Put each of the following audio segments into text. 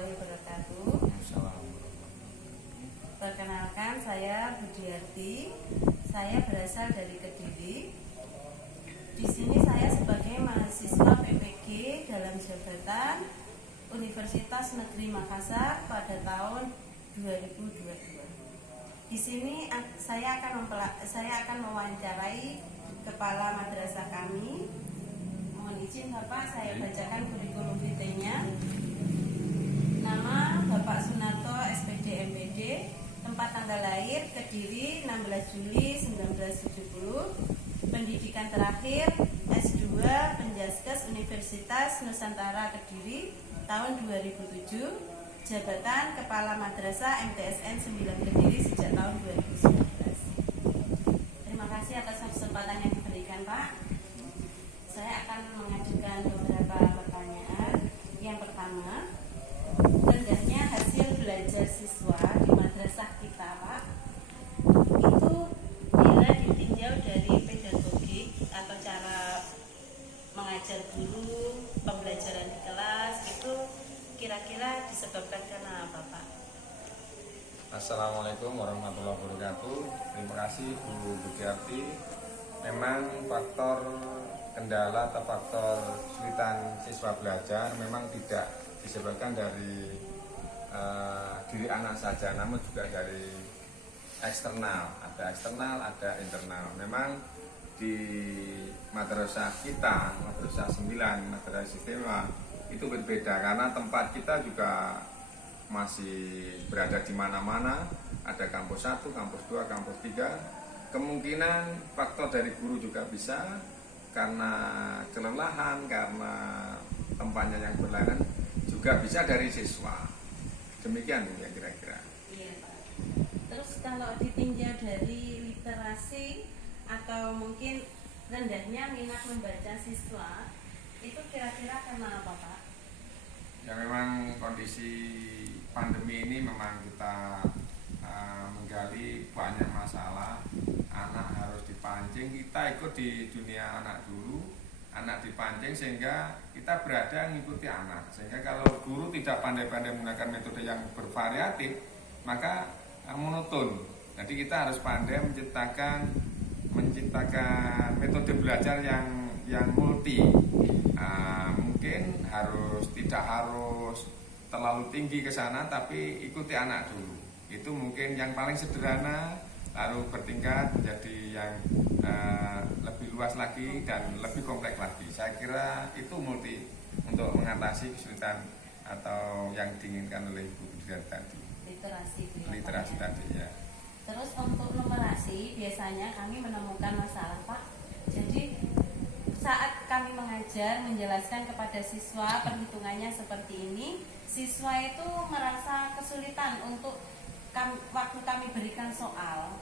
warahmatullahi wabarakatuh. Perkenalkan, saya Budiarti. Saya berasal dari Kediri. Di sini saya sebagai mahasiswa PPG dalam jabatan Universitas Negeri Makassar pada tahun 2022. Di sini saya akan mewawancarai kepala madrasah kami. Mohon izin Bapak, saya bacakan kurikulum vitae-nya. Nama Bapak Sunarto, SPD MPD, tempat tanggal lahir Kediri 16 Juli 1970, pendidikan terakhir S2 Penjaskes Universitas Nusantara Kediri tahun 2007, jabatan Kepala Madrasah MTSN 9 Kediri sejak tahun 2019. Terima kasih atas kesempatan yang diberikan, Pak. Saya akan mengajukan beberapa pertanyaan. Yang pertama, rendahnya hasil belajar siswa di madrasah kita, Pak, itu bila ditinjau dari pedagogik atau cara mengajar guru, pembelajaran di kelas, itu kira-kira disebabkan karena apa, Pak? Assalamualaikum warahmatullahi wabarakatuh. Terima kasih Bu Budiarti. Memang faktor kendala atau faktor kesulitan siswa belajar memang tidak disebabkan dari diri anak saja, namun juga dari eksternal. Ada eksternal, ada internal. Memang di madrasah kita, madrasah 9, madrasah istimewa, itu berbeda karena tempat kita juga masih berada di mana-mana. Ada kampus 1, kampus 2, kampus 3. Kemungkinan faktor dari guru juga bisa, karena kelelahan, karena tempatnya yang berlainan, juga bisa dari siswa. Demikian ya kira-kira. Iya, Pak. Terus kalau ditinjau dari literasi atau mungkin rendahnya minat membaca siswa, itu kira-kira karena apa, Pak? Ya memang kondisi pandemi ini memang kita menggali banyak masalah. Anak harus dipancing, kita ikut di dunia anak dulu, anak dipancing sehingga kita berada mengikuti anak. Sehingga kalau guru tidak pandai-pandai menggunakan metode yang bervariatif, maka monoton. Jadi kita harus pandai menciptakan metode belajar yang multi. Mungkin tidak harus terlalu tinggi ke sana, tapi ikuti anak dulu. Itu mungkin yang paling sederhana, lalu bertingkat menjadi yang lebih luas lagi dan lebih kompleks lagi. Saya kira itu multi untuk mengatasi kesulitan atau yang diinginkan oleh Ibu Budiarti tadi. Literasi tadi ya. Terus untuk numerasi biasanya kami menemukan masalah, Pak. Jadi saat kami mengajar menjelaskan kepada siswa perhitungannya seperti ini, siswa itu merasa kesulitan untuk waktu kami berikan soal.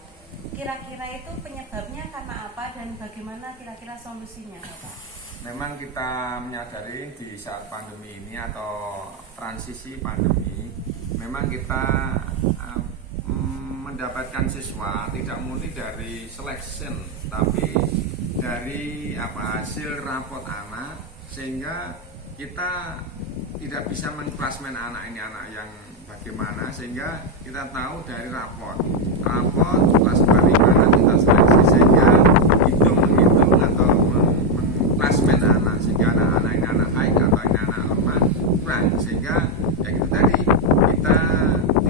Kira-kira itu penyebabnya karena apa dan bagaimana kira-kira solusinya, Bapak? Memang kita menyadari di saat pandemi ini atau transisi pandemi, memang kita mendapatkan siswa tidak murni dari selection, tapi dari hasil rapot anak, sehingga kita tidak bisa mengklasmen anak ini anak yang bagaimana, sehingga kita tahu dari rapot kelas bagaimana kita seleksi, sehingga menghitung atau mengklasmen anak, sehingga anak-anak ini anak baik atau ini anak lemah kurang, sehingga ya itu tadi kita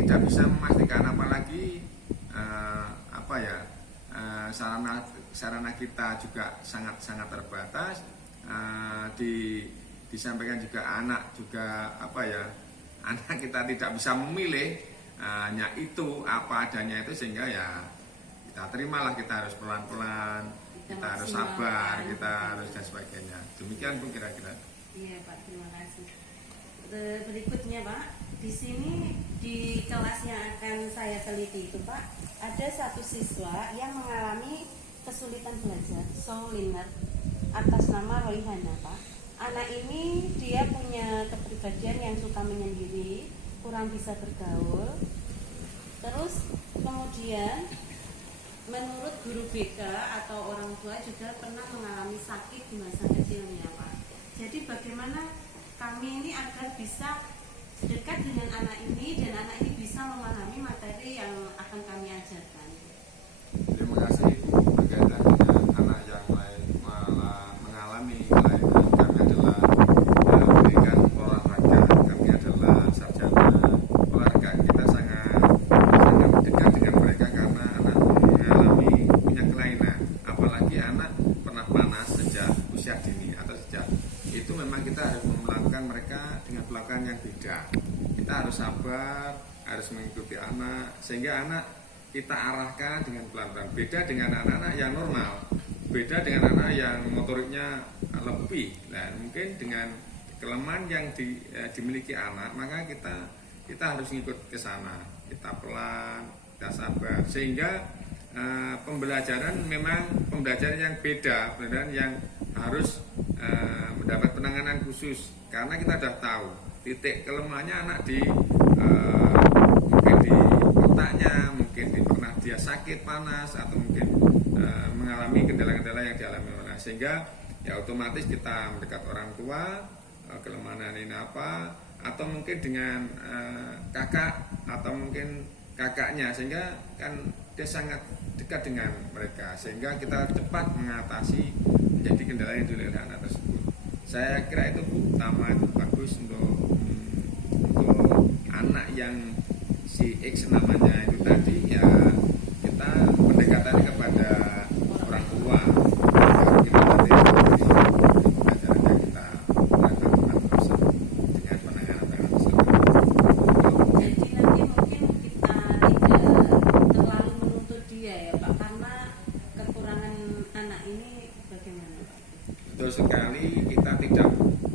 tidak bisa memastikan, apalagi sarana kita juga sangat terbatas. Disampaikan juga anak juga anak kita tidak bisa memilih, hanya itu apa adanya itu, sehingga ya kita terimalah, kita harus pelan-pelan, kita harus sabar, kita harus dan sebagainya. Demikian Bu kira-kira. Iya, Pak, terima kasih. Berikutnya, Pak, di sini di kelas yang akan saya teliti itu, Pak, ada satu siswa yang mengalami kesulitan belajar, soul learner, atas nama Roihana, Pak. Anak ini dia punya kepribadian yang suka menyendiri, kurang bisa bergaul. Terus kemudian menurut guru BK atau orang tua juga pernah mengalami sakit di masa kecilnya, Pak. Jadi bagaimana kami ini agar bisa dekat dengan anak ini dan anak ini bisa memahami materi yang akan kami ajarkan. Terima kasih Ibu. Berkaitan dengan anak yang lain malah mengalami kelainan, kami adalah pendidikan olahraga, kami adalah sarjana olahraga. Kita sangat dekat dengan mereka karena anak mengalami punya kelainan, apalagi anak pernah panas sejak usia dini atau sejak itu memang kita harus melakukan mereka dengan pelakuan yang beda. Kita harus sabar, harus mengikuti anak sehingga anak kita arahkan dengan pelan-pelan. Beda dengan anak-anak yang normal, beda dengan anak yang motoriknya lebih. Nah, mungkin dengan kelemahan yang dimiliki anak, maka kita harus ngikut ke sana. Kita pelan, kita sabar sehingga pembelajaran memang pembelajaran yang beda, pembelajaran yang harus mendapat penanganan khusus karena kita sudah tahu titik kelemahannya anak di mungkin di otaknya, mungkin pernah dia sakit panas atau mungkin mengalami kendala-kendala yang dialami orang, sehingga ya otomatis kita mendekat orang tua, kelemahan ini apa, atau mungkin dengan kakak atau mungkin kakaknya, sehingga kan dia sangat dekat dengan mereka sehingga kita cepat mengatasi menjadi kendala yang dilihat anak tersebut. Saya kira itu Bu, utama itu bagus untuk anak yang si X namanya itu tadi, ya kita pendekatannya kepada orang tua, kita nanti pelajaran yang kita lakukan bersama dengan penanganan tersebut. Jadi nanti mungkin kita tidak terlalu menuntut dia ya Pak, karena kekurangan anak ini bagaimana Pak? Betul sekali, kita tidak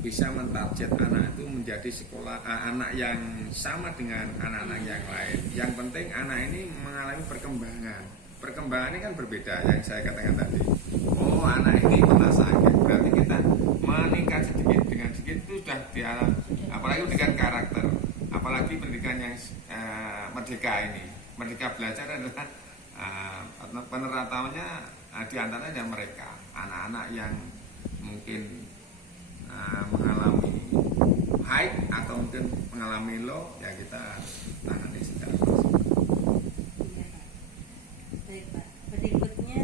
bisa mentarget anak itu menjadi sekolah anak yang sama dengan anak-anak yang lain. Yang penting anak ini mengalami perkembangan. Perkembangan ini kan berbeda yang saya katakan tadi. Oh, anak ini pernah sakit, berarti kita meningkat sedikit dengan sedikit itu sudah dialami. Apalagi pendidikan karakter, apalagi pendidikan yang merdeka ini. Merdeka belajar adalah penerapannya diantaranya mereka, anak-anak yang mungkin mengalami high atau mungkin mengalami low, ya kita tangani secara maksimal. Iya Pak. Baik Pak. Berikutnya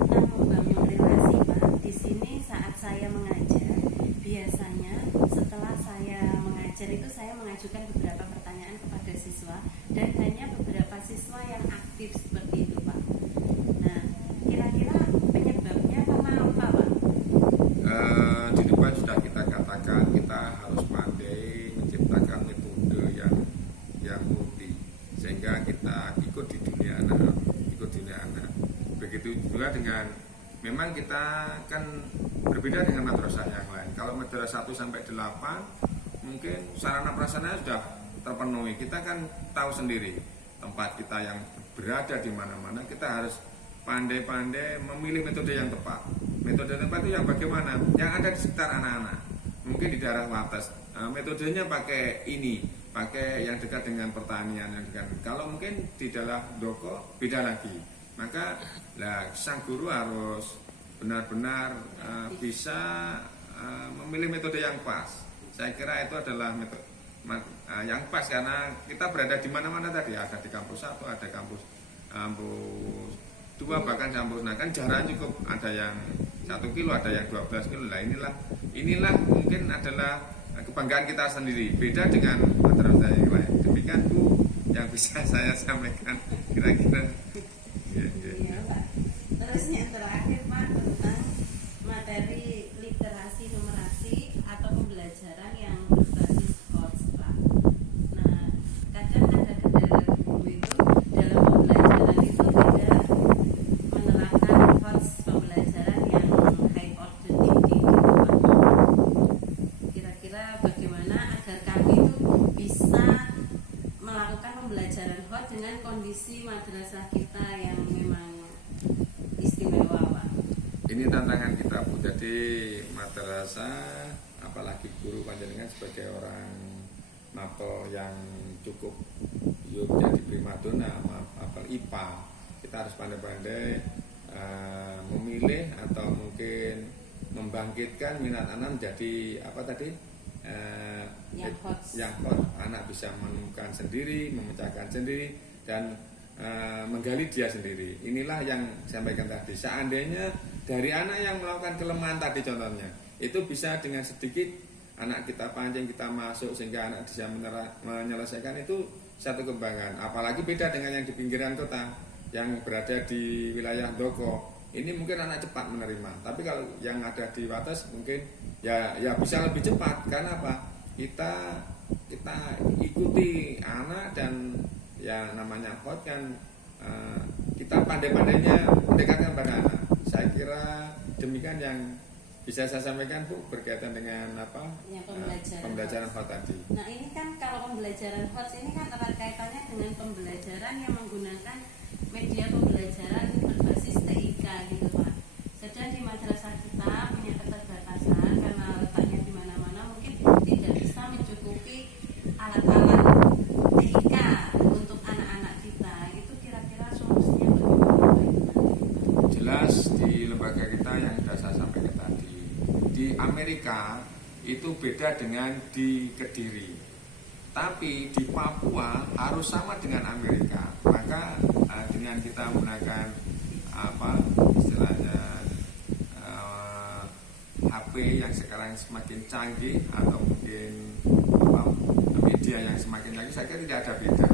tentang membangun relasi Pak. Di sini saat saya mengajar, biasanya setelah saya mengajar itu saya mengajukan beberapa pertanyaan kepada siswa dan hanya beberapa siswa yang aktif seperti itu Pak. Nah, kira-kira penyebabnya karena apa Pak? Di depan sudah kita katakan kita harus pandai menciptakan metode yang multi sehingga kita ikut di dunia anak. Begitu juga dengan memang kita kan berbeda dengan madrasah yang lain. Kalau madrasah 1 sampai 8 mungkin sarana prasarana sudah terpenuhi. Kita kan tahu sendiri tempat kita yang berada di mana-mana, kita harus pandai-pandai memilih metode yang tepat. Metode yang tepat itu yang bagaimana? Yang ada di sekitar anak-anak. Mungkin di daerah Wates, metodenya pakai ini, pakai yang dekat dengan pertanian yang dekat. Kalau mungkin di daerah Doko beda lagi. Maka sang guru harus benar-benar bisa memilih metode yang pas. Saya kira itu adalah metode yang pas karena kita berada di mana-mana tadi, ada di kampus 1, ada kampus 2, bahkan kampus. Nah kan jaraknya cukup, ada yang 1 kilo, ada yang 12 kilo. Nah inilah mungkin adalah kebanggaan kita sendiri, beda dengan madrasah yang lain. Demikian Bu yang bisa saya sampaikan kira-kira. Iya Pak. Terus yang terakhir Pak, tentang materi literasi numerasi atau pembelajaran yang berbasis HOTS Pak. Nah, kadang ada kendala guru itu dalam pembelajaran itu tidak menerapkan HOTS pembelajaran yang high order tinggi gitu Pak. Kira-kira bagaimana agar kami itu bisa melakukan pembelajaran HOTS dengan kondisi madrasah kita yang memang istimewa Pak. Ini tantangan kita Bu. Jadi madrasah, apalagi guru panjenengan sebagai orang mapel yang cukup yuk jadi primadona, apel IPA, kita harus pandai-pandai memilih atau mungkin membangkitkan minat anak menjadi apa tadi? Yang yang hot, anak bisa menemukan sendiri, memecahkan sendiri, dan menggali dia sendiri. Inilah yang saya sampaikan tadi. Seandainya dari anak yang melakukan kelemahan tadi contohnya, itu bisa dengan sedikit anak kita pancing, kita masuk sehingga anak bisa menyelesaikan, itu satu kebanggaan. Apalagi beda dengan yang di pinggiran kota, yang berada di wilayah Doko. Ini mungkin anak cepat menerima, tapi kalau yang ada di Wates mungkin ya bisa lebih cepat. Karena apa? Kita ikuti anak, dan ya namanya hot kan, kita pandai-pandainya mendekatkan pada anak. Saya kira demikian yang bisa saya sampaikan, Bu, berkaitan dengan pembelajaran hot tadi. Nah, ini kan kalau pembelajaran hot ini kan erat kaitannya dengan pembelajaran yang menggunakan media pembelajaran berbasis TIK gitu, Pak. Sedang di madrasah kita punya keterbatasan karena letaknya di mana-mana, mungkin tidak bisa mencukupi alat-alat TIK untuk anak-anak kita. Itu kira-kira solusinya bagaimana? Jelas di lembaga kita yang sudah saya sampaikan tadi, di Amerika itu beda dengan di Kediri, tapi di Papua harus sama dengan Amerika. Maka dengan kita menggunakan istilahnya HP yang sekarang semakin canggih, atau mungkin media yang semakin canggih, saya kira tidak ada beda.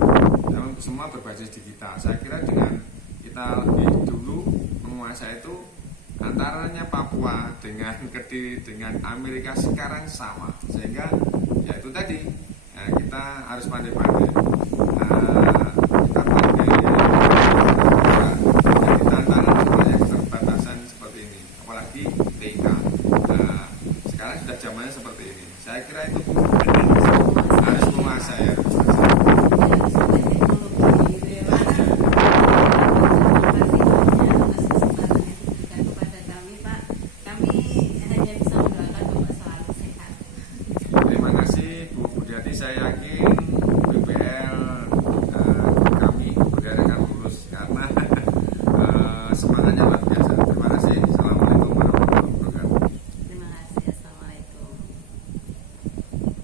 Memang semua berbasis digital. Saya kira dengan kita lebih dulu menguasai itu, antaranya Papua dengan Kediri dengan Amerika sekarang sama, sehingga ya itu tadi, kita harus pandai-pandai, kita pandai jadi tantangan supaya keterbatasan seperti ini, apalagi TIK. Sekarang sudah zamannya seperti ini. Saya kira itu harus menguasai ya. Terima kasih Bu Budiati, saya yakin